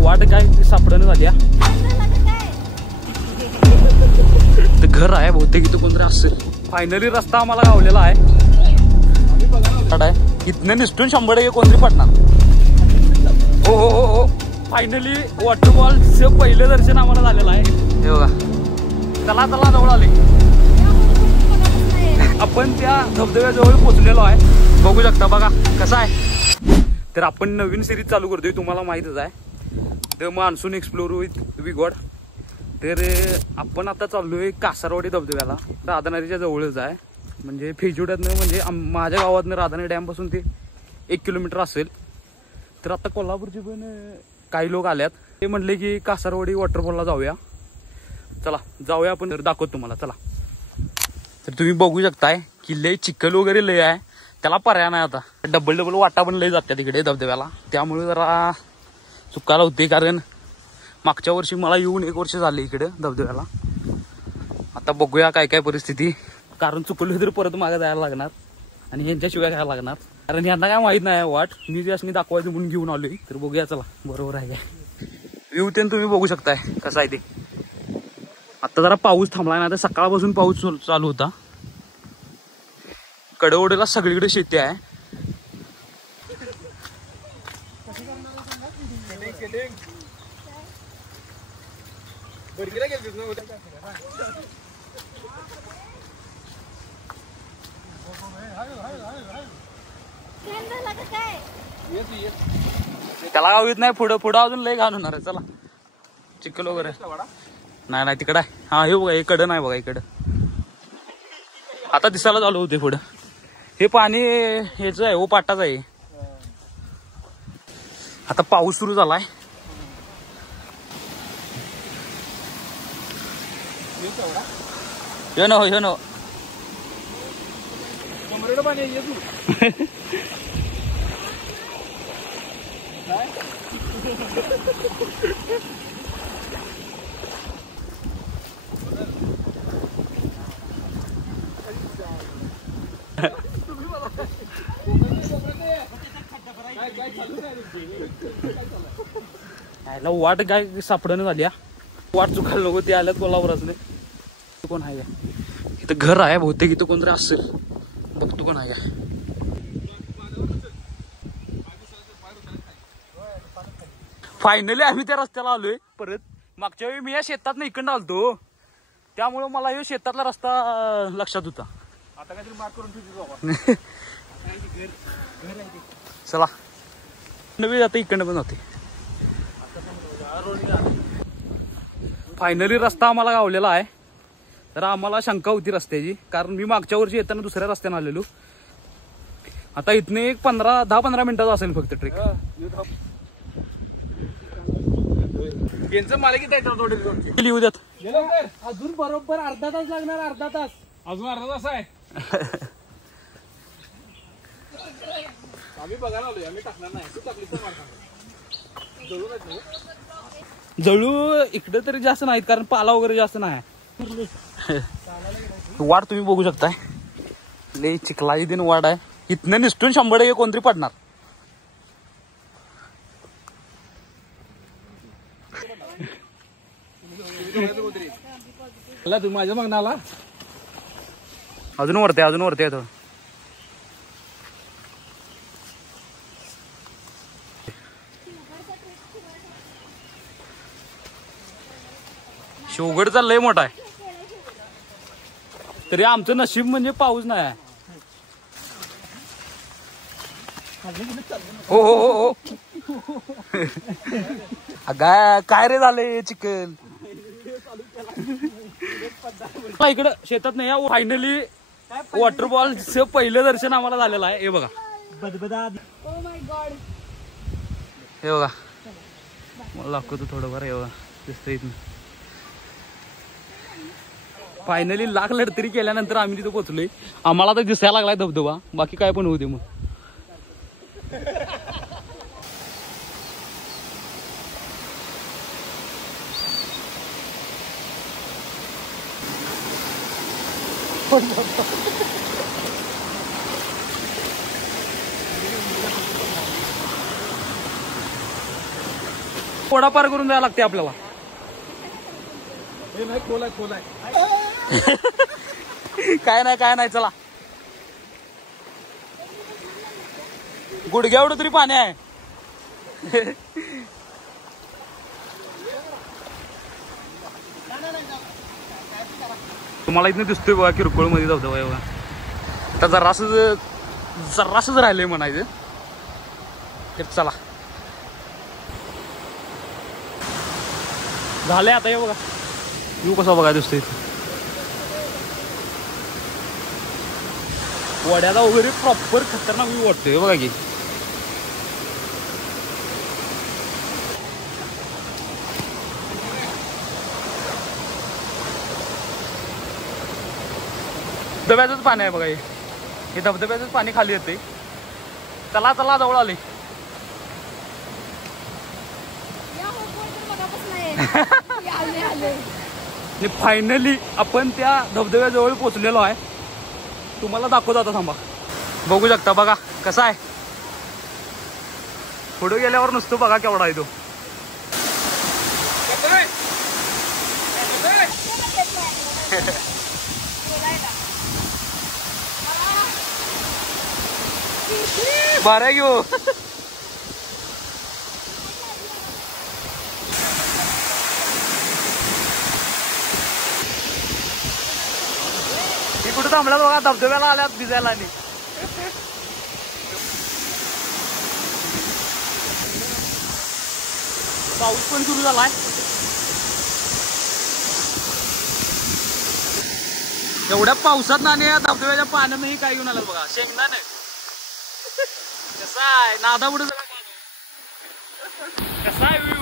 वाट काय सापडणं झाली. ते घर आहे बहुतेक, इथं कोणतरी असेल. फायनली रस्ता आम्हाला गावलेला आहे. इथनं निसटून 100% कोणतरी पडणार. हो हो हो हो, फायनली वॉटरफॉलचं पहिलं दर्शन आम्हाला झालेलं आहे. हे बघा, चला चला जवळ आले आपण. त्या धबधब्याजवळ पोहोचलेलो आहे. बघू शकता बघा कसं आहे. तर आपण नवीन सिरीज चालू करतोय, तुम्हाला माहीतच आहे, द मान्सून एक्सप्लोर विथ विगॉड. तर आपण आता चाललोय कासारवाडी धबधब्याला. राधानगरीच्या जवळच आहे, म्हणजे फेजोड्यातनं, म्हणजे माझ्या गावातनं राधानगरी डॅमपासून ते 1 किलोमीटर असेल. तर आता कोल्हापूरचे पण काही लोक आल्यात. ते म्हणले की कासारवाडी वॉटरफॉलला जाऊया. चला जाऊया आपण, दाखवतो तुम्हाला. चला. तर तुम्ही बघू शकताय की लय चिखल वगैरे लय आहे, त्याला पर्याय नाही. आता डबल वाटा पण लय जात्या तिकडे धबधब्याला, त्यामुळे जरा चुकायला होते. कारण मागच्या वर्षी मला येऊन 1 वर्ष झाले इकडे धबधब्याला. आता बघूया काय काय परिस्थिती, कारण चुकलं तर परत मागे जायला लागणार आणि ह्यांच्याशिवाय काय लागणार, कारण यांना काय माहित नाही वाट. मी जे दाखवायचं म्हणून घेऊन आलोय. तर बघूया चला, बरोबर आहे काय. व्ह्यू ते तुम्ही बघू शकताय कसं आहे ते. आता जरा पाऊस थांबलाय ना, तर सकाळपासून पाऊस चालू होता. कडवडेला सगळीकडे शेती आहे. त्याला गाव येत नाही. पुढं पुढं अजून लय घाण होणार आहे. चला, चिखल वगैरे नाही नाही तिकडं आहे. हा हे बघा, इकडं नाही बघा, इकडं आता दिसायला चालू होते पुढं. हे पाणी हेच आहे, ओ पाटाच आहे. आता पाऊस सुरू झालाय. हो ना, हो ना. वाट काय सापडणं झाली. वाट चुकायला नको, ते आल्यात कोल्हापुरात. कोण आहे इथं? घर आहे बहुतेक, इथं कोणतरी असेल. बघतो कोण आहे. फायनली आम्ही त्या रस्त्याला आलोय परत. मागच्या वेळी मी या शेतात ना इकडं आलतो, त्यामुळे मला हे शेतातला रस्ता लक्षात होता. आता काहीतरी मार्क करून ठेवतो. चला नवी आता इकडनं पण होते. फायनली रस्ता आम्हाला गावलेला आहे. तर आम्हाला शंका होती रस्त्याची, कारण मी मागच्या वर्षी येताना दुसऱ्या रस्त्याने आलेलो. आता इथने एक 10-15 मिनिटाचा असेल फक्त ट्रेक. लिहू द्यात. अजून बरोबर अर्धा तास लागणार. अर्धा तास, अजून अर्धा तास आहे. आम्ही बघायला आलोय, आम्ही टाकणार नाही. तू टाकलीस तर मार. जळू इकडे तरी जास्त नाहीत, कारण पाला वगैरे जास्त नाही. वाट तुम्ही बघू शकताय, लय चिखलाची दिन वाट आहे. इथनं निसटून 100% कोणतरी पडणार. तुम्ही माझ्या मागणं आला. अजून वरते, अजून वरते येतो. शिवगडचा लय मोठा आहे. तरी आमचं नशीब म्हणजे पाऊस नाही आहे. हो हो हो हो. काय रे झाले चिखल इकडं शेतात नाही. फायनली वॉटरफॉलचं पहिलं दर्शन आम्हाला झालेलं आहे. हे बघा, हे बघा, मला दाखवतो थोडंफार. हे बघा दिसतंय इथून. फायनली लाख लढतरी केल्यानंतर आम्ही तिथे पोहोचलोय. आम्हाला तर दिसायला लागलाय धबधबा, बाकी काय पण होऊ दे. मग पोडा पार करून जायला लागते आपल्याला. हे नाही खोल आहे काय नाही चला. गुडघ्या एवढं तरी पाणी आहे. तुम्हाला इथनं दिसतोय बघा किरकोळ मध्ये धबधबा आहे बघा. आता जरासच राहिलंय म्हणायचं. तर चला झालंय आता. हे बघा व्ह्यू कसा बघा दिसतोय. वड्याला वगैरे प्रॉपर खतरनाक व्ह्यू वाटतोय बघा की. धबधब्याचंच पाणी आहे बघा. हे धबधब्याचंच पाणी खाली येते. चला जवळ आले. फायनली आपण त्या धबधब्याजवळ पोहोचलेलो आहे. तुम्हाला दाखवतो आता थांबा. बघू शकता बघा कसा आहे. पुढे गेल्यावर नुसतं बघा केवढा आहे तो. बरं घेऊ. मी कुठं थांबल्यात बघा. धबधब्याला आल्यात भिजायला. आणि पाऊस पण सुरू झालाय. एवढ्या पावसात आणि या धबधब्याच्या पाण्यानंही काय घेऊन आलं बघा. शेंगदाणे. कसा आहे नादा पुढे कसा आहे व्ह्यू.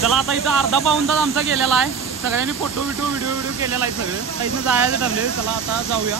चला आता इथं अर्धा पाऊण तास आमचा गेलेला आहे. सगळ्यांनी फोटो व्हिडिओ केलेला आहे. सगळं इथनं जायचं ठरले. चला आता जाऊया.